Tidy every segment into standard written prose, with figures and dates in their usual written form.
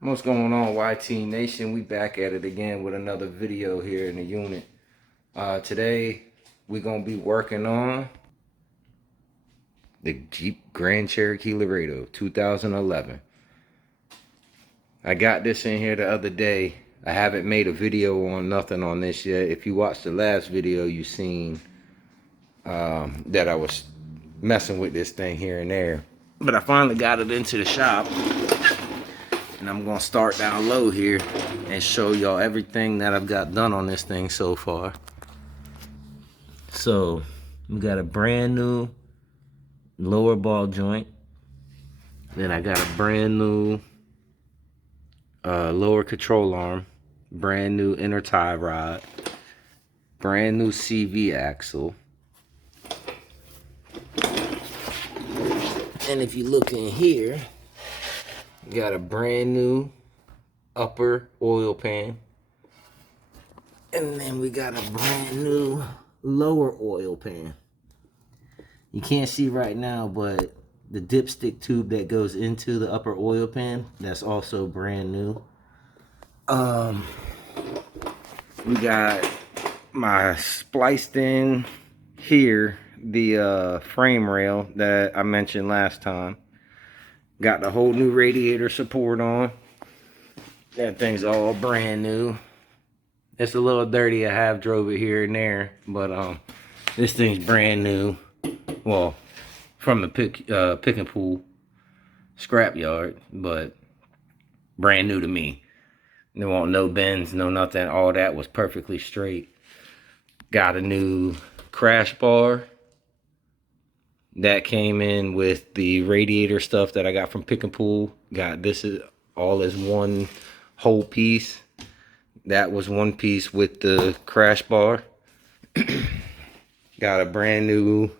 What's going on, YT Nation? We back at it again with another video here in the unit. Today we're gonna be working on the Jeep Grand Cherokee Laredo 2011. I got this in here the other day. I haven't made a video on nothing on this yet. If you watched the last video, you seen that I was messing with this thing here and there. But I finally got it into the shop. And I'm gonna start down low here and show y'all everything that I've got done on this thing so far. So we got a brand new lower ball joint. Then I got a brand new lower control arm, brand new inner tie rod, brand new CV axle. And if you look in here, got a brand new upper oil pan. And then we got a brand new lower oil pan. You can't see right now, but the dipstick tube that goes into the upper oil pan, that's also brand new. We got my spliced in here, the frame rail that I mentioned last time. Got the whole new radiator support on. That thing's all brand new. It's a little dirty. I have drove it here and there, but this thing's brand new. Well, from the pick and pull scrap yard, but brand new to me. There won't no bends, no nothing. All that was perfectly straight. Got a new crash bar. That came in with the radiator stuff that I got from Pick and Pull. Got this is all as one whole piece. That was one piece with the crash bar. Got a brand new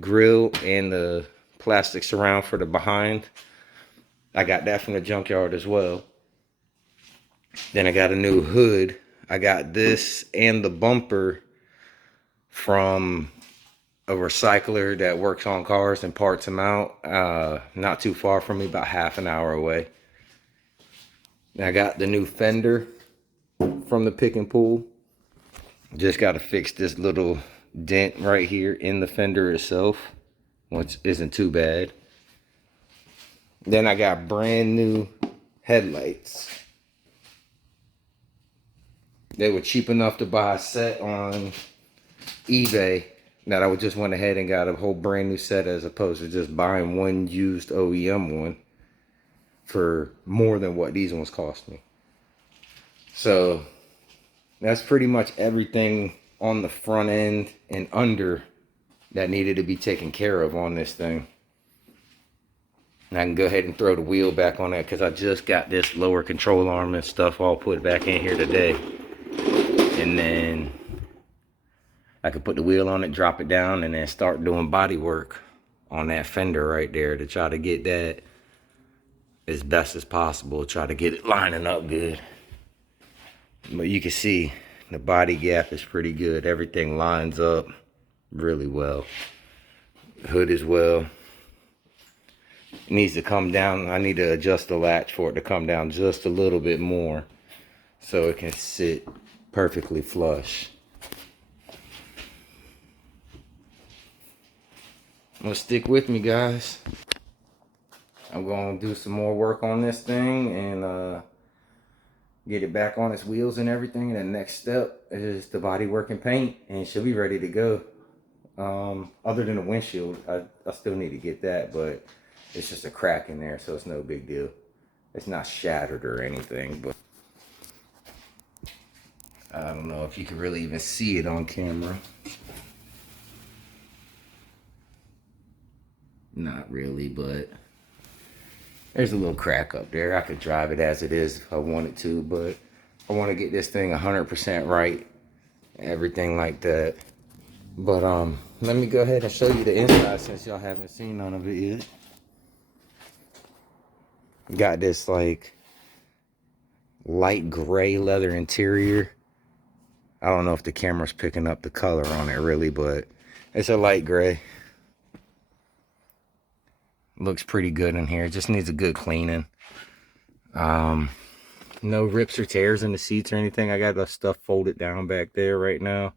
grill and the plastic surround for the behind. I got that from the junkyard as well. Then I got a new hood. I got this and the bumper from a recycler that works on cars and parts them out, not too far from me, about half an hour away. I got the new fender from the Pick and Pull. Just got to fix this little dent right here in the fender itself, which isn't too bad. Then I got brand new headlights. They were cheap enough to buy a set on eBay that I would just went ahead and got a whole brand new set as opposed to just buying one used OEM one for more than what these ones cost me. So that's pretty much everything on the front end and under that needed to be taken care of on this thing. And I can go ahead and throw the wheel back on that because I just got this lower control arm and stuff all put back in here today. And then I could put the wheel on it, drop it down, and then start doing body work on that fender right there to try to get that as best as possible. Try to get it lining up good. But you can see the body gap is pretty good. Everything lines up really well. Hood as well. It needs to come down. I need to adjust the latch for it to come down just a little bit more so it can sit perfectly flush. Well, stick with me, guys. I'm going to do some more work on this thing and get it back on its wheels and everything. And the next step is the body work and paint, and she'll be ready to go. Other than the windshield, I still need to get that, but it's just a crack in there, so it's no big deal. It's not shattered or anything, but I don't know if you can really even see it on camera. Not really, but there's a little crack up there. I could drive it as it is if I wanted to, but I want to get this thing 100% right, everything like that. But let me go ahead and show you the inside since y'all haven't seen none of it yet. Got this like light gray leather interior. I don't know if the camera's picking up the color on it really, but it's a light gray. Looks pretty good in here. Just needs a good cleaning. No rips or tears in the seats or anything. I got the stuff folded down back there right now,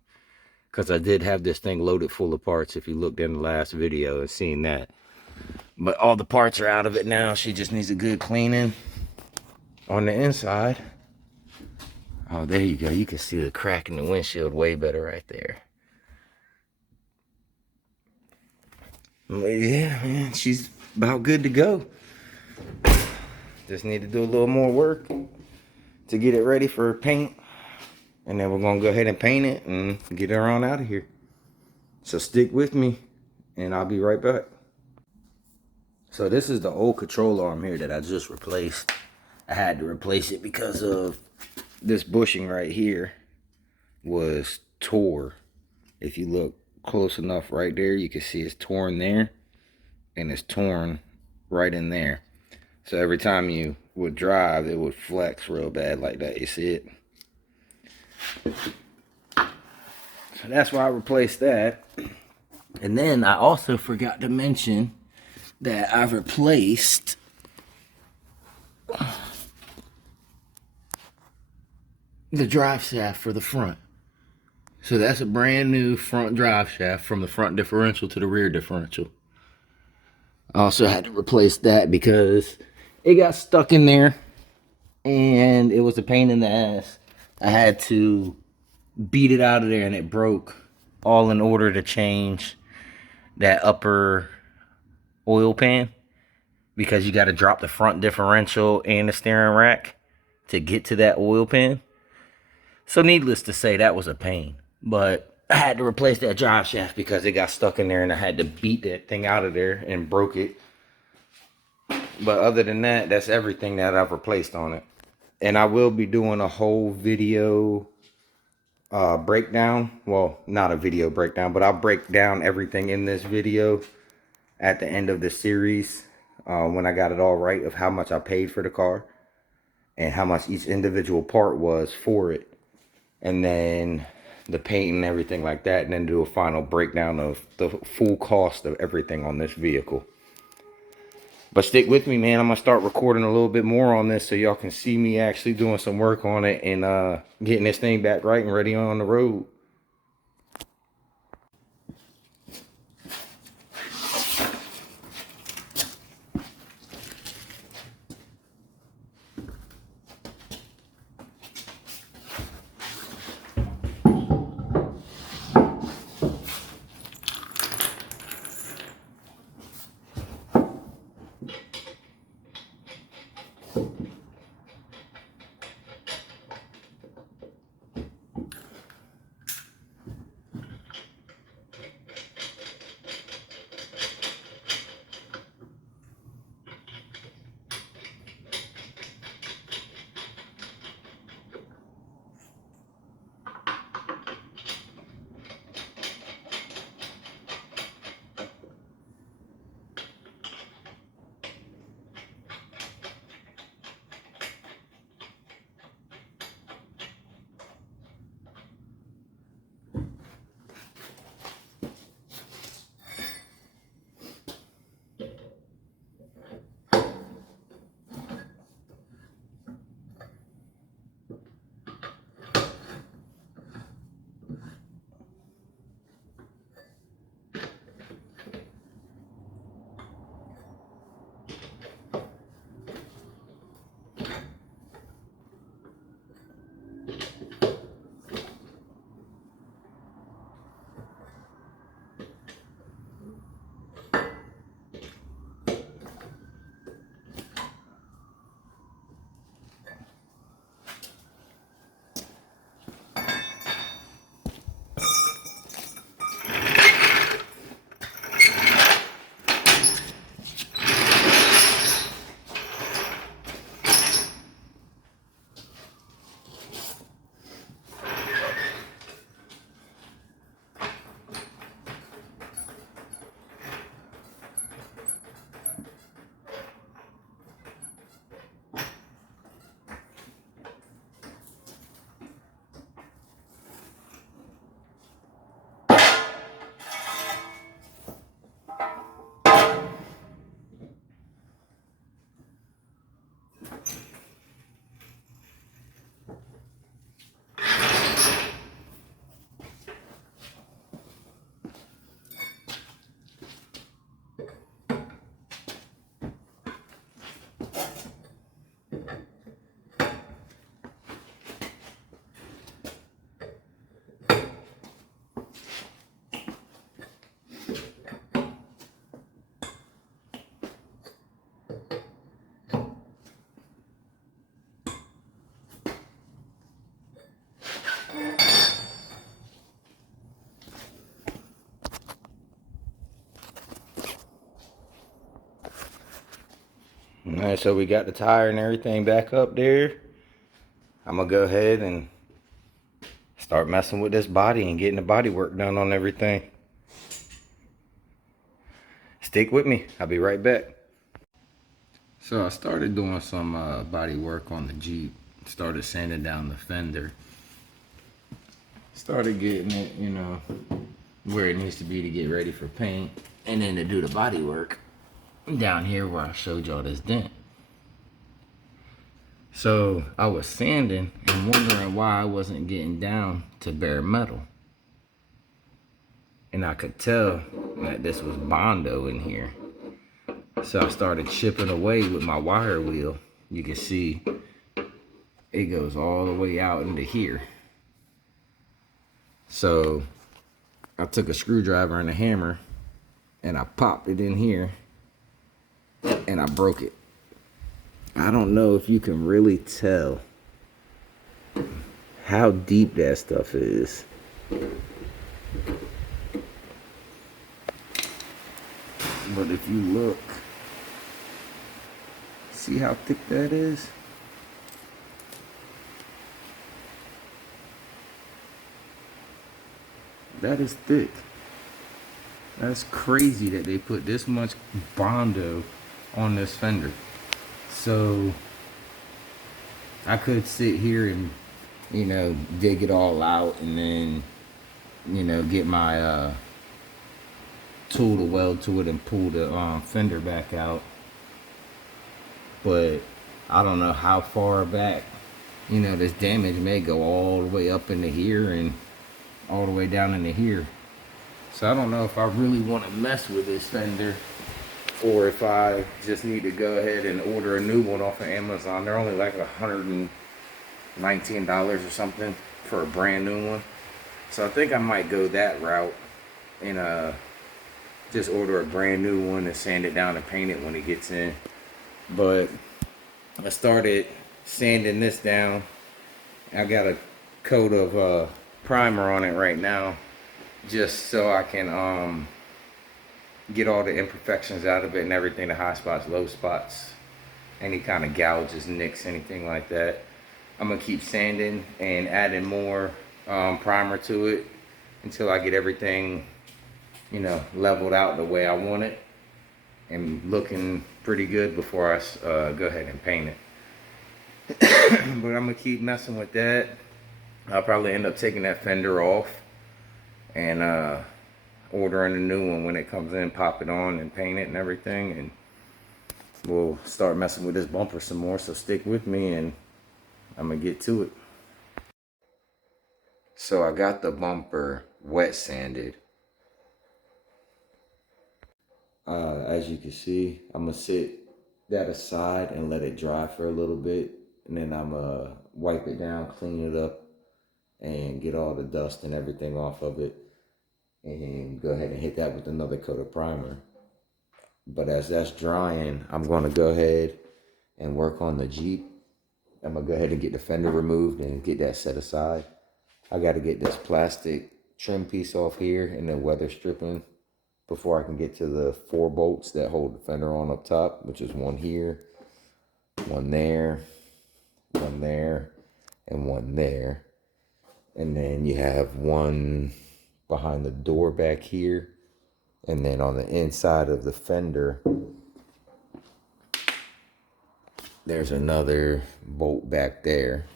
because I did have this thing loaded full of parts, if you looked in the last video and seen that. But all the parts are out of it now. She just needs a good cleaning on the inside. Oh, there you go. You can see the crack in the windshield way better right there. But yeah, man, she's about good to go. Just need to do a little more work to get it ready for paint. And then we're going to go ahead and paint it and get her on out of here. So stick with me and I'll be right back. So this is the old control arm here that I just replaced. I had to replace it because of this bushing right here was tore. If you look close enough right there, you can see it's torn there and it's torn right in there. So every time you would drive, it would flex real bad like that. You see it? So that's why I replaced that. And then I also forgot to mention that I've replaced the drive shaft for the front. So that's a brand new front drive shaft from the front differential to the rear differential. I also had to replace that because it got stuck in there and it was a pain in the ass. I had to beat it out of there and it broke, all in order to change that upper oil pan, because you got to drop the front differential and the steering rack to get to that oil pan. So needless to say, that was a pain. But I had to replace that drive shaft because it got stuck in there and I had to beat that thing out of there and broke it. But other than that, that's everything that I've replaced on it. And I will be doing a whole video breakdown. Well, not a video breakdown, but I'll break down everything in this video at the end of the series when I got it all right, of how much I paid for the car and how much each individual part was for it, and then the paint and everything like that, and then do a final breakdown of the full cost of everything on this vehicle. But stick with me, man. I'm gonna start recording a little bit more on this so y'all can see me actually doing some work on it and getting this thing back right and ready on the road. Alright, so we got the tire and everything back up there. I'm gonna go ahead and start messing with this body and getting the body work done on everything. Stick with me, I'll be right back. So I started doing some body work on the Jeep. Started sanding down the fender. Started getting it, you know, where it needs to be to get ready for paint. And then to do the body work down here where I showed y'all this dent. So I was sanding and wondering why I wasn't getting down to bare metal. And I could tell that this was Bondo in here. So I started chipping away with my wire wheel. You can see it goes all the way out into here. So I took a screwdriver and a hammer and I popped it in here and I broke it. I don't know if you can really tell how deep that stuff is. But if you look, see how thick that is? That is thick. That's crazy that they put this much Bondo on this fender. So I could sit here and, you know, dig it all out and then, you know, get my tool to weld to it and pull the fender back out. But I don't know how far back, you know, this damage may go all the way up into here and all the way down into here. So I don't know if I really want to mess with this fender or if I just need to go ahead and order a new one off of Amazon. They're only like $119 or something for a brand new one. So I think I might go that route and just order a brand new one and sand it down and paint it when it gets in. But I started sanding this down. I got a coat of primer on it right now, just so I can get all the imperfections out of it and everything, the high spots, low spots, any kind of gouges, nicks, anything like that. I'm gonna keep sanding and adding more primer to it until I get everything, you know, leveled out the way I want it and looking pretty good before I go ahead and paint it. But I'm gonna keep messing with that. I'll probably end up taking that fender off and ordering a new one when it comes in, pop it on and paint it and everything, and we'll start messing with this bumper some more. So stick with me and I'm gonna get to it. So I got the bumper wet sanded. As you can see, I'm gonna sit that aside and let it dry for a little bit, and then I'm gonna wipe it down, clean it up, and get all the dust and everything off of it, and go ahead and hit that with another coat of primer. But as that's drying, I'm gonna go ahead and work on the Jeep. I'm gonna go ahead and get the fender removed and get that set aside. I gotta get this plastic trim piece off here and then weather stripping before I can get to the 4 bolts that hold the fender on up top, which is one here, one there, one there, and one there. And then you have one behind the door back here. And then on the inside of the fender, there's another bolt back there.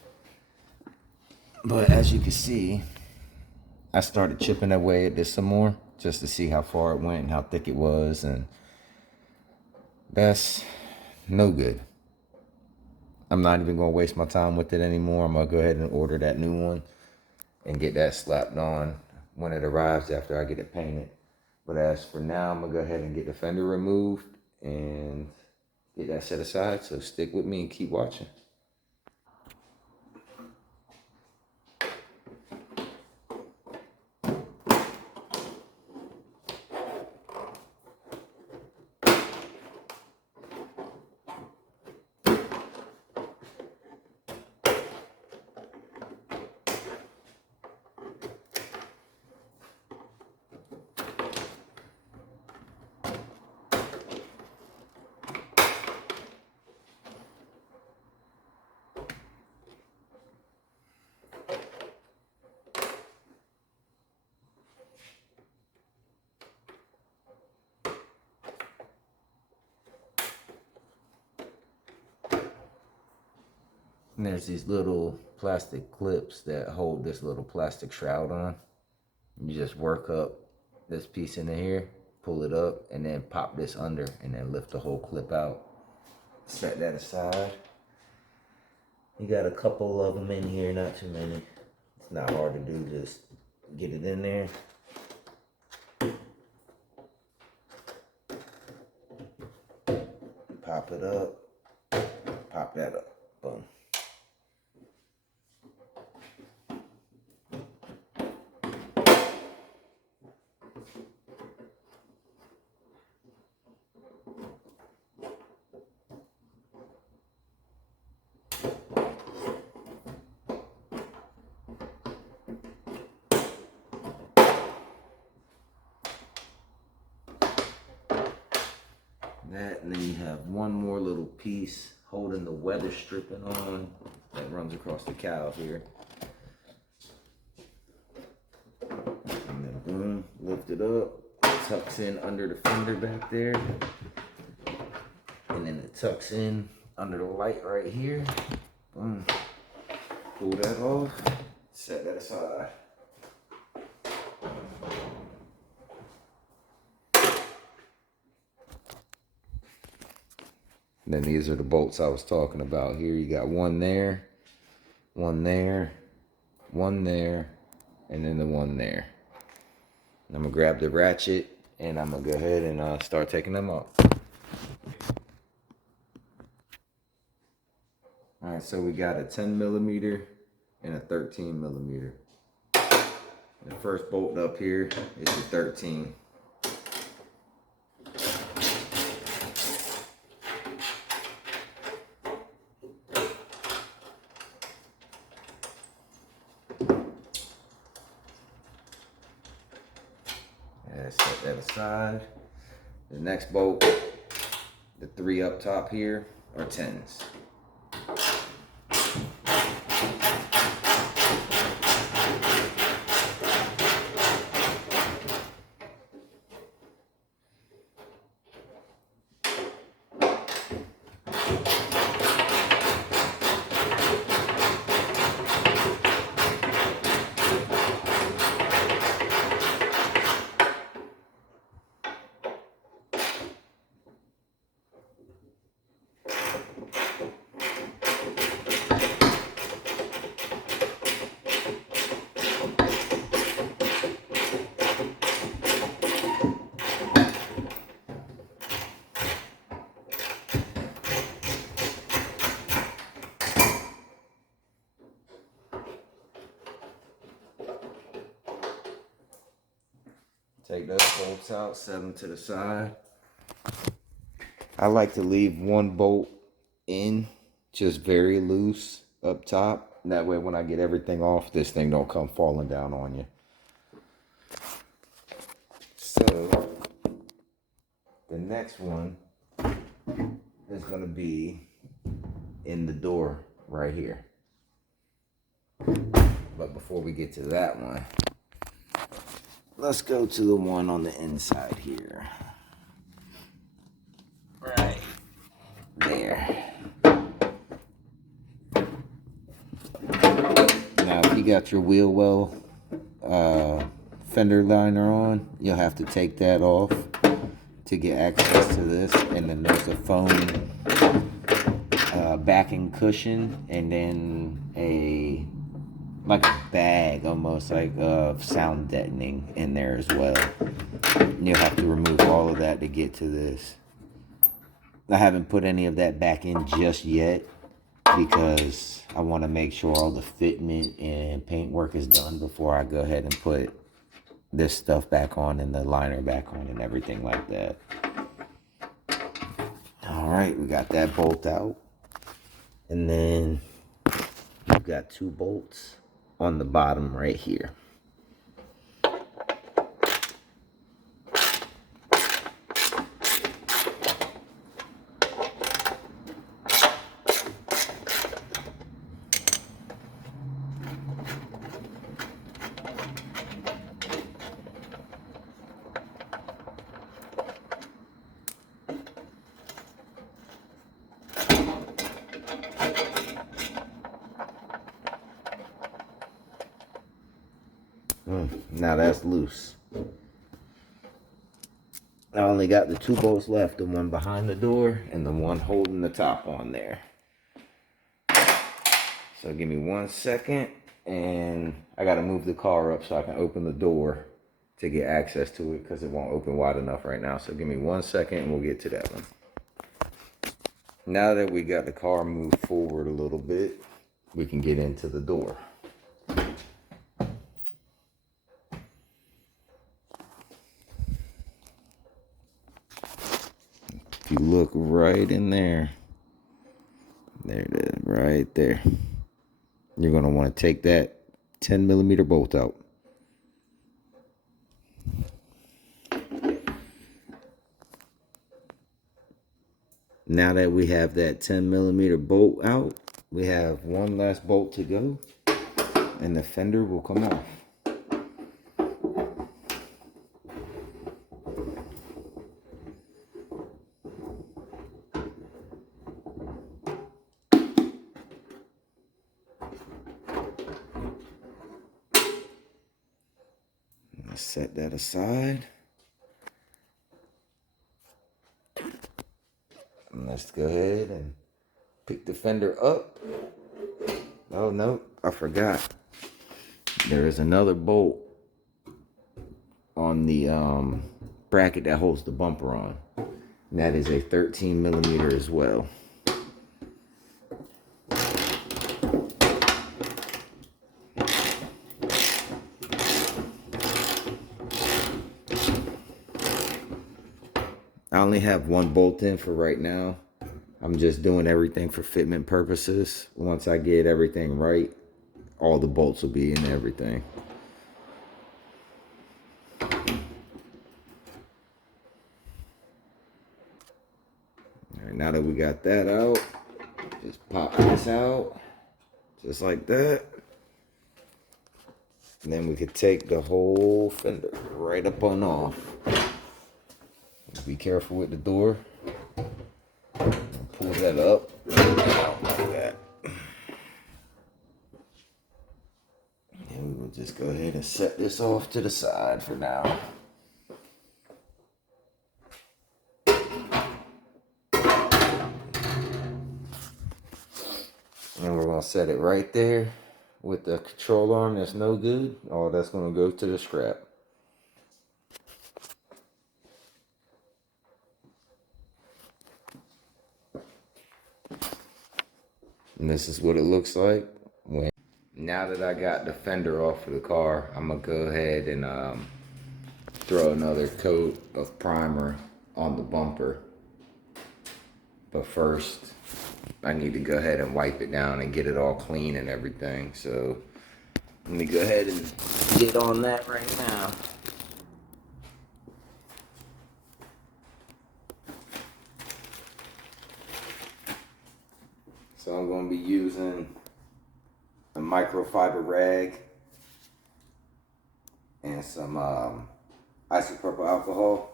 But as you can see, I started chipping away at this some more just to see how far it went and how thick it was, and that's no good. I'm not even gonna waste my time with it anymore. I'm gonna go ahead and order that new one and get that slapped on when it arrives after I get it painted. But as for now, I'm gonna go ahead and get the fender removed and get that set aside. So stick with me and keep watching. And there's these little plastic clips that hold this little plastic shroud on. You just work up this piece into here, pull it up, and then pop this under, and then lift the whole clip out. Set that aside. You got a couple of them in here, not too many. It's not hard to do, just get it in there. Pop it up, pop that up, boom. That, and then you have one more little piece holding the weather stripping on that runs across the cowl here. And then boom, lift it up, it tucks in under the fender back there. And then it tucks in under the light right here. Boom. Pull that off, set that aside. And then these are the bolts I was talking about here. You got one there, one there, one there, and then the one there. And I'm gonna grab the ratchet and I'm gonna go ahead and start taking them off. All right, so we got a 10 millimeter and a 13 millimeter. The first bolt up here is the 13. Set that aside. The next bolt, the 3 up top here, are 10s. Take those bolts out, set them to the side. I like to leave one bolt in, just very loose up top. That way when I get everything off, this thing don't come falling down on you. So, the next one is gonna be in the door right here. But before we get to that one, let's go to the one on the inside here. Right there. Now, if you got your wheel well fender liner on, you'll have to take that off to get access to this. And then there's a foam backing cushion, and then like a bag almost like of sound deadening in there as well. And you'll have to remove all of that to get to this. I haven't put any of that back in just yet because I want to make sure all the fitment and paint work is done before I go ahead and put this stuff back on and the liner back on and everything like that. All right, we got that bolt out. And then you've got 2 bolts on the bottom right here. Now that's loose. I only got the 2 bolts left, the one behind the door and the one holding the top on there. So give me 1 second, and I gotta move the car up so I can open the door to get access to it, because it won't open wide enough right now. So give me 1 second and we'll get to that one. Now that we got the car moved forward a little bit, we can get into the door. If you look right in there, there it is, right there. You're going to want to take that 10mm bolt out. Now that we have that 10mm bolt out, we have one last bolt to go, and the fender will come off. Let's set that aside. And let's go ahead and pick the fender up. Oh no, I forgot. There is another bolt on the bracket that holds the bumper on. And that is a 13mm as well. I only have one bolt in for right now. I'm just doing everything for fitment purposes. Once I get everything right, all the bolts will be in everything. All right, now that we got that out, just pop this out, just like that. And then we could take the whole fender right up on off. Be careful with the door. Pull that up out like that. And we will just go ahead and set this off to the side for now. And we're going to set it right there with the control arm that's no good. All that's going to go to the scrap. And this is what it looks like. Now that I got the fender off of the car, I'm going to go ahead and throw another coat of primer on the bumper. But first, I need to go ahead and wipe it down and get it all clean and everything. So let me go ahead and get on that right now. So I'm going to be using a microfiber rag and some isopropyl alcohol.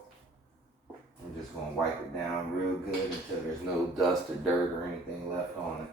I'm just going to wipe it down real good until there's no dust or dirt or anything left on it.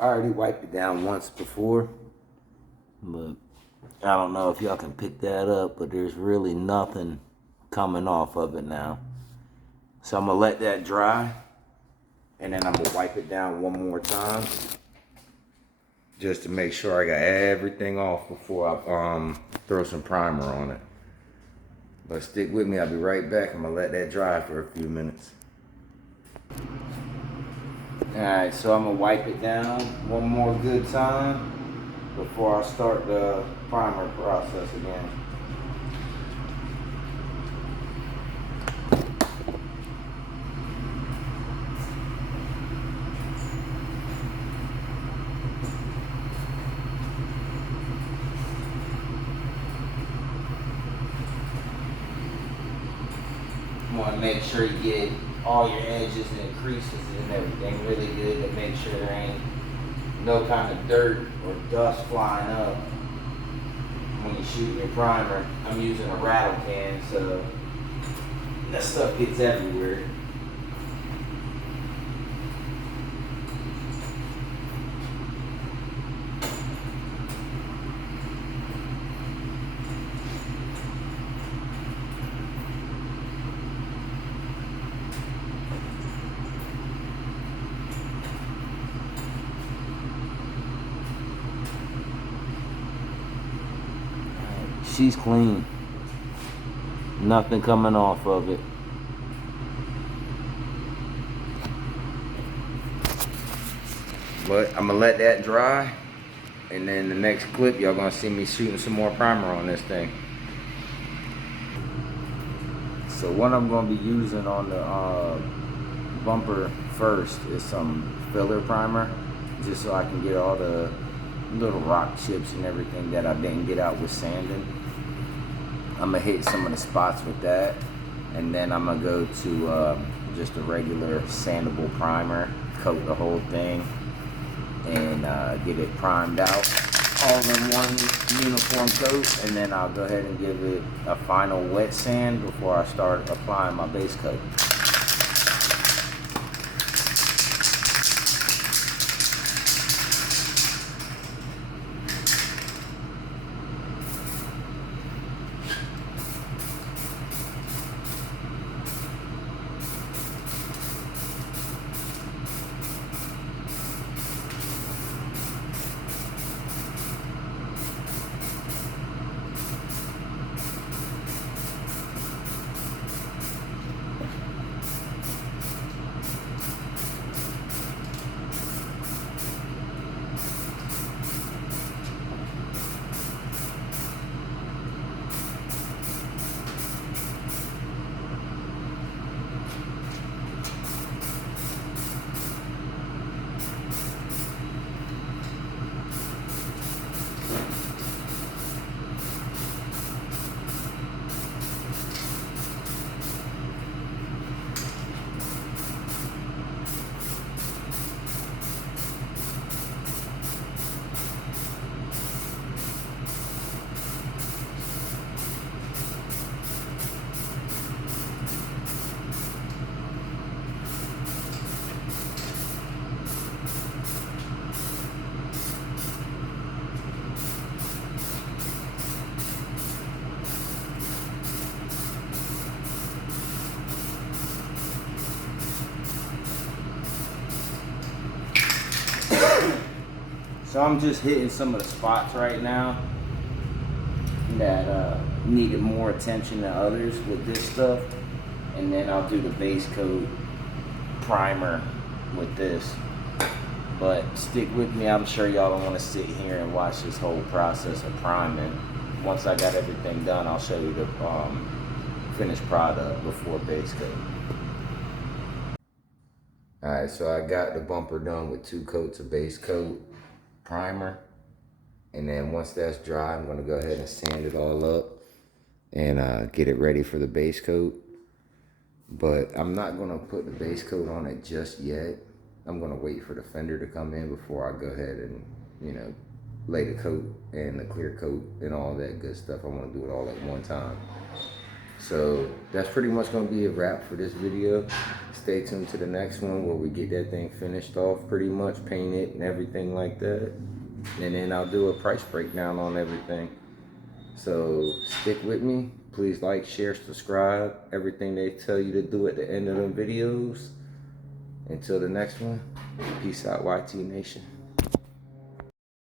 I already wiped it down once before, but I don't know if y'all can pick that up, but there's really nothing coming off of it now. So I'm gonna let that dry, and then I'm gonna wipe it down one more time, just to make sure I got everything off before I throw some primer on it. But stick with me, I'll be right back. I'm gonna let that dry for a few minutes. Alright, so I'm gonna wipe it down one more good time before I start the primer process again. You want to make sure you get all your edges and creases and everything really good to make sure there ain't no kind of dirt or dust flying up when you shoot your primer. I'm using a rattle can, so that stuff gets everywhere. She's clean. Nothing coming off of it. But I'm gonna let that dry, and then the next clip y'all gonna see me shooting some more primer on this thing. So what I'm gonna be using on the bumper first is some filler primer, just so I can get all the little rock chips and everything that I didn't get out with sanding. I'm gonna hit some of the spots with that, and then I'm gonna go to just a regular sandable primer, coat the whole thing, and get it primed out all in one uniform coat, and then I'll go ahead and give it a final wet sand before I start applying my base coat. So I'm just hitting some of the spots right now that needed more attention than others with this stuff, and then I'll do the base coat primer with this. But stick with me, I'm sure y'all don't want to sit here and watch this whole process of priming. Once I got everything done, I'll show you the finished product before base coat. Alright, so I got the bumper done with 2 coats of base coat primer, and then once that's dry, I'm going to go ahead and sand it all up and get it ready for the base coat. But I'm not going to put the base coat on it just yet. I'm going to wait for the fender to come in before I go ahead and, you know, lay the coat and the clear coat and all that good stuff. I want to do it all at one time. So that's pretty much gonna be a wrap for this video. Stay tuned to the next one where we get that thing finished off pretty much, paint it and everything like that. And then I'll do a price breakdown on everything. So stick with me. Please like, share, subscribe. Everything they tell you to do at the end of them videos. Until the next one, peace out, YT Nation.